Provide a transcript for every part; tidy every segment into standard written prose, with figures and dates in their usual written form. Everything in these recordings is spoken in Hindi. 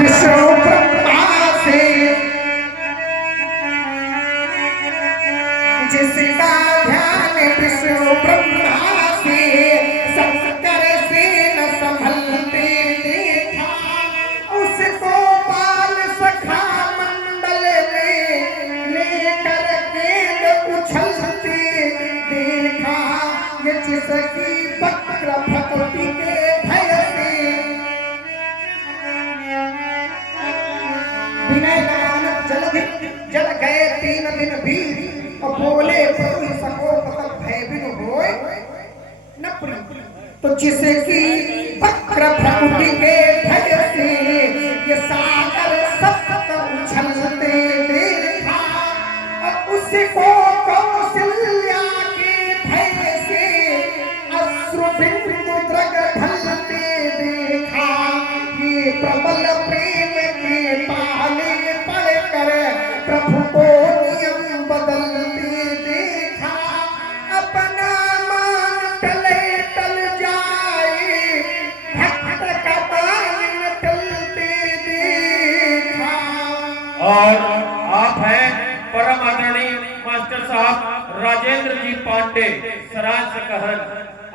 विष्णु ब्रह्मा से जिसका ध्यान विष्णु ब्रह्मा से शंकर से न संभलते देखा, उसको बाल सखा मंडल में लेकर गेंद उछलते देखा। ये जिसकी वक्र प्रकृति के भय से विनय लगानत जल गए 3 दिन भी, और बोले प्रभु सको पतक भय बिनु होए न प्रिय। तो जिसकी वक्र प्रकृति के भय से ये सागर सप्त उछलते देखा, और उसको कौशल्या के भय से अश्रु बिंदु द्रग ढलते देखा। ये प्रबल प्रेम के पाले पड़कर प्रभु को नियम बदलते देखा। अपना मान टले टल जाए, भक्त का मान टलते देखा। और आप हैं परम आदरणीय मास्टर साहब राजेंद्र जी पांडे सराज कहन।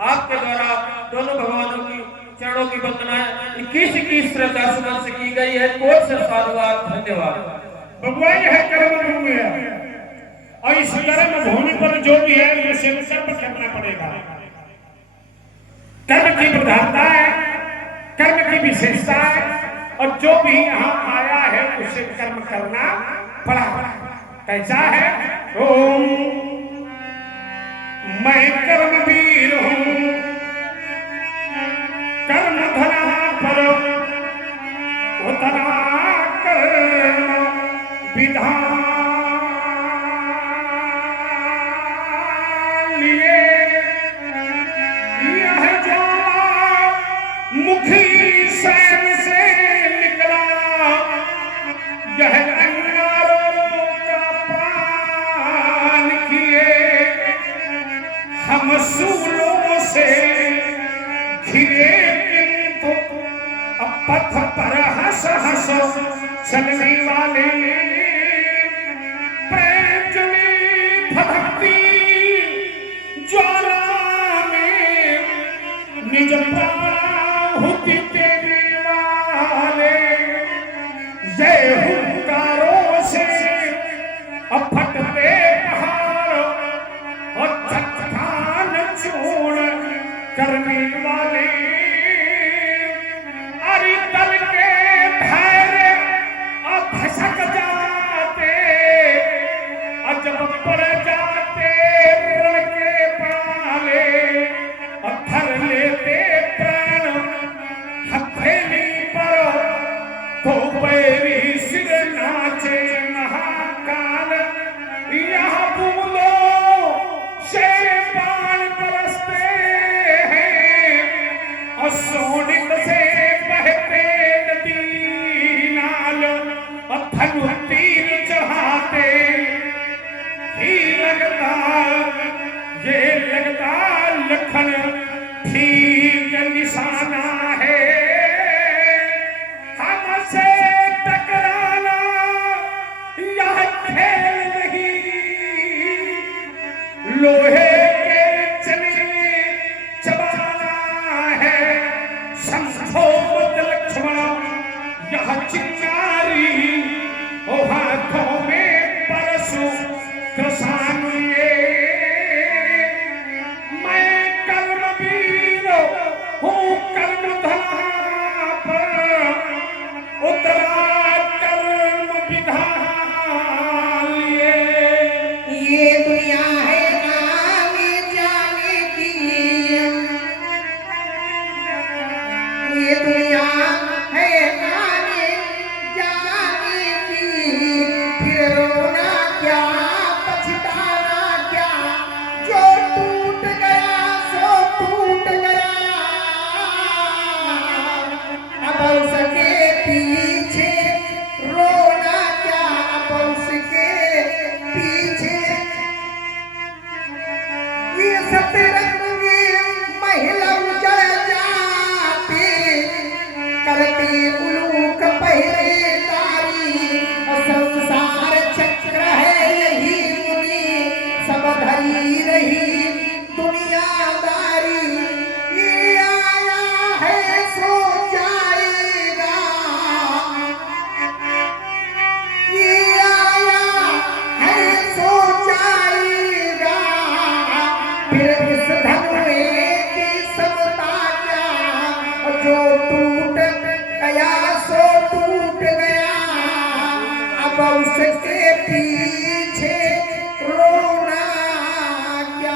आपके द्वारा दोनों भगवानों की चरणों की वंदना 21 श्रद्धा सुमन से की गई है। कोट से साधुवाद, धन्यवाद। भगवान है कर्म भूमि है, और इस कर्म भूमि पर जो भी है उसे कर्म करना पड़ेगा। कर्म की प्रधानता है, कर्म की विशेषता है, और जो भी यहाँ आया है उसे कर्म करना पड़ा। कैसा है? ओम मैं कर्मवीर हूँ, कर्म धरा पर उतना कर्म विधान लिए। यह ज्वाला मुखी सैन से निकला, यह अंगारों का पान किए। हम सूलों से घिरे किंतु पथ पर हंस हंस चलने वाले, प्रेम भक्ति ज्वाला में निज प्राहुति देने वाले। जय हुंकारों से फटते पहाड़ और चट्टान चूर्ण करने वाले। अरे दल के भैरे अब भसक जाते, और जब पड़ जाते रण के पाले, और धर लेते प्राण हथेली पर, तो पैरी सिर नाचे महाकाल। यह बूंदों से बाण बरसते हैं, और सोनित से बहते नदी नाल, और धनु तीर चढ़ाते ही लगता, ये लगता लखन ठीक निशाना है। हमसे टकराना यह खेल नहीं, लोहे के चने चबाना है। समझो मत लक्ष्मण यह चिंगारी, ओ हाथों में परशु कृषाण लिए। मैं कर्मवीर हूँ, कर्म धरा पर उतरा कर्म विधान लिए। ये दुनिया है आने जाने की, ये दुनिया है आने जाने की। अब उसके पीछे रोना क्या।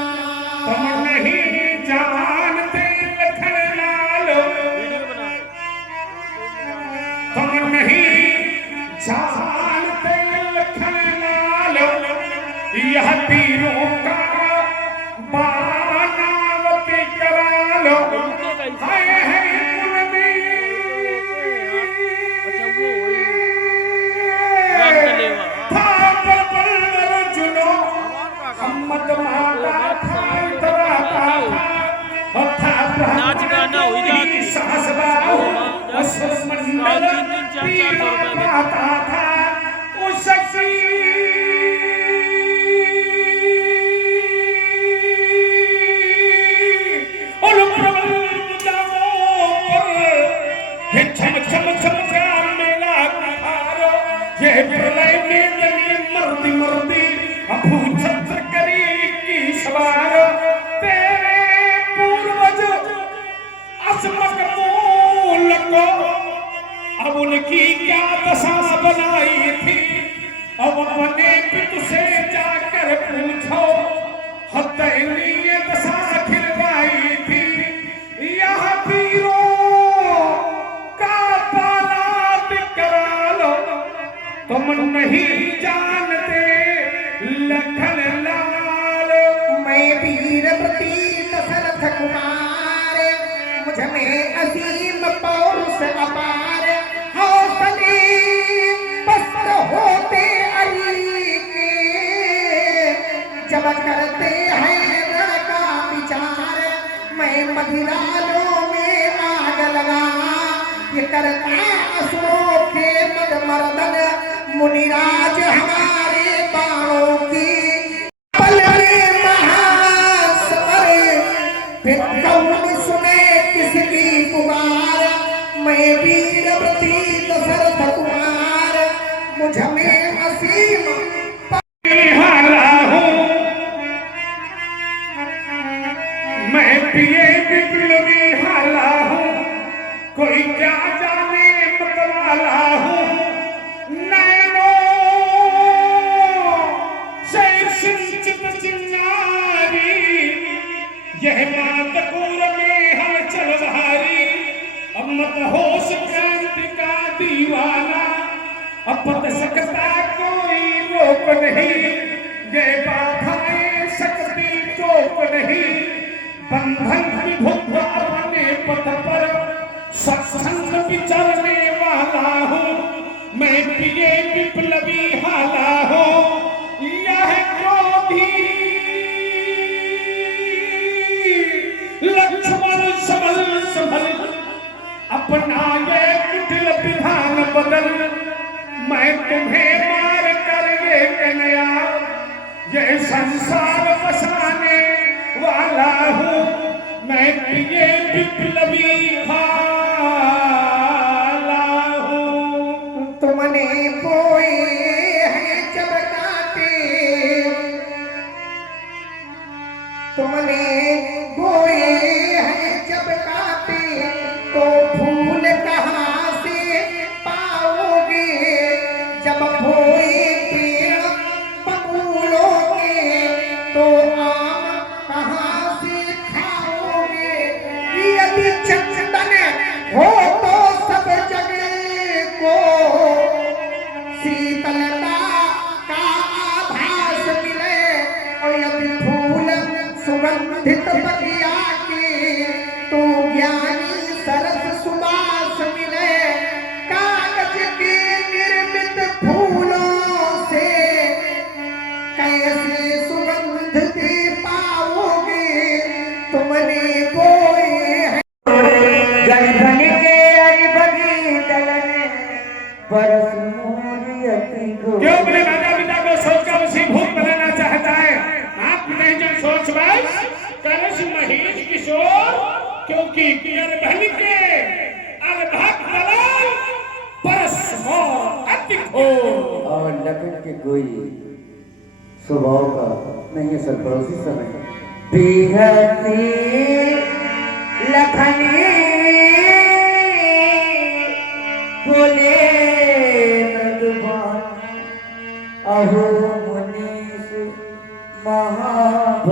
तुम नहीं जानते लखन लालो, तुम नहीं जानते लखन लालो, यह तीरों का बानावती करा लो। हाय है नाच गाना हो जाती ये प्रलय में गली मर्दी मर्दी अभू छत्र करी की सवार। तेरे पूर्वज असमक मूल को अब उनकी क्या दशा बनाई थी। अब अपने पितु से जाकर पूछो हत्या दशा खिलवाई थी। यह वीरों का पाला करा लो, तुम नहीं जानते लखन लाल। मैं वीर प्रतीत दशरथ कुमार, मुझ में असीम पौरुष अपार। हौसले पस्त होते अली के, जब करते हैं रण का विचार। मैं मदिरालों में आग लगा, ये करता असुरों के मद मर्दन। मुनिराज हमारे बाणों की पल में महासमर, फिर कौन सुने किसकी पुकार। मैं वीर प्रतीत दशरथ कुमार, मुझ में असीम हाला हूँ मैं पिए विप्लवी हाला हूँ, कोई क्या जाने मतवाला हूँ। नैनो से सिंचित चिंगारी, यह मातकूर में हलचल भारी। अब मत होश क्रांति का दीवाना, अब बत सकता कोई रोक नहीं। ये बाधाएं शक्ति चोक नहीं, बंधन विभुक्त अपने पथ पर सत्संग विचरने वाला हूँ। मैं प्रिय विप्लवी हाला हूँ, यह क्रोधी लक्ष्मण सबल सबल अपना ये कुटिल विधान बदल। मैं तुम्हें मार कर ये कन्या, ये संसार बसाने वाला हूँ। मैं प्रिय विप्लवी हाला हूँ। तुमने बोए हैं जब काटे, तुमने बोए हैं जब काटे, तो फूल कहाँ से पाओगे। जब बोए पेड़ बबूलों के, तो आम कहाँ से खाओगे। यदि चंदन हो तो सब जगह को शीतलता का आभास मिले, और यदि फूल सुगंधित बगिया के, तो ज्ञानी सरस सुबास मिले। कागज के निर्मित फूलों से कैसे सुगंध दे पाओगे। तुमने बोए हैं गर्भन के अरि बगीचल में, परस मूलियति को। जो अपने माता पिता को सोचकर उसी भूत बनाना चाहता है, आप नहीं जो सोच बस करस महेश किशोर, क्योंकि गर्भन के अर्भक दलाल परस मोर अति घोर। और लखन के कोई स्वभाव का नहीं है सरपरोसी समय। बिहती लखनी बोले नदवान, अहो मुनीष महाभद्रमान।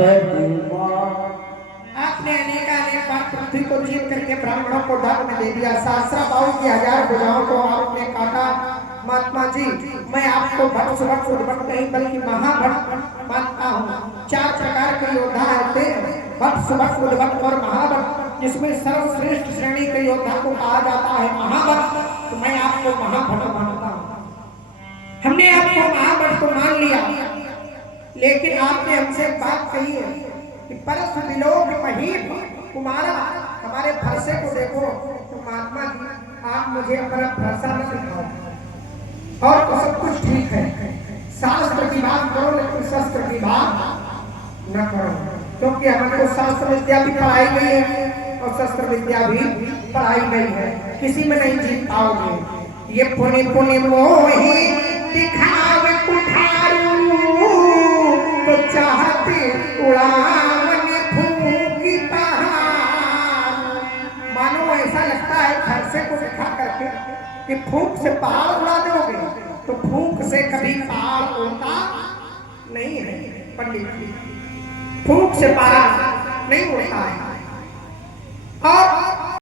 आपने अनेक बार पृथ्वी को जीत करके ब्राह्मणों को ढक में दे दिया, सहस्रा बाहु की 1000 भुजाओं को आपने काटा। महात्मा जी, मैं आपको भक्त सुभक्त उद्भट नहीं बल्कि महाभक्त मानता हूँ। 4 प्रकार के योद्धा होते हैं, भक्त सुभक्त उद्भट और महाभक्त, जिसमें सर्वश्रेष्ठ श्रेणी के योद्धा को कहा जाता है महाभक्त। तो मैं आपको महाभक्त मानता हूँ। हमने आपको महाभक्त तो मान लिया, लेकिन आपने हमसे एक बात कही है कि परस विलोक महीप कुमारा, हमारे भरसे को देखो। तो महात्मा जी, आप मुझे अपना भरसा न दिखाओ, और तो सब कुछ ठीक है, शास्त्र की बात करो लेकिन शस्त्र की बात न करो, क्योंकि हमारे को शास्त्र विद्या भी पढ़ाई गई है और शस्त्र विद्या भी पढ़ाई गई है, किसी में नहीं जीत पाओगे। ये पुनि पुनि मोही दिखावे कुठारू, तो चाहते उड़ावन फूंकी पहाड़। मानो ऐसा लगता है भरसे को दिखा करके कि फूंक से पहाड़ उड़ा दोगे, तो फूंक से कभी पहाड़ उड़ता नहीं है पंडित जी, फूंक से पहाड़ नहीं उड़ता है। और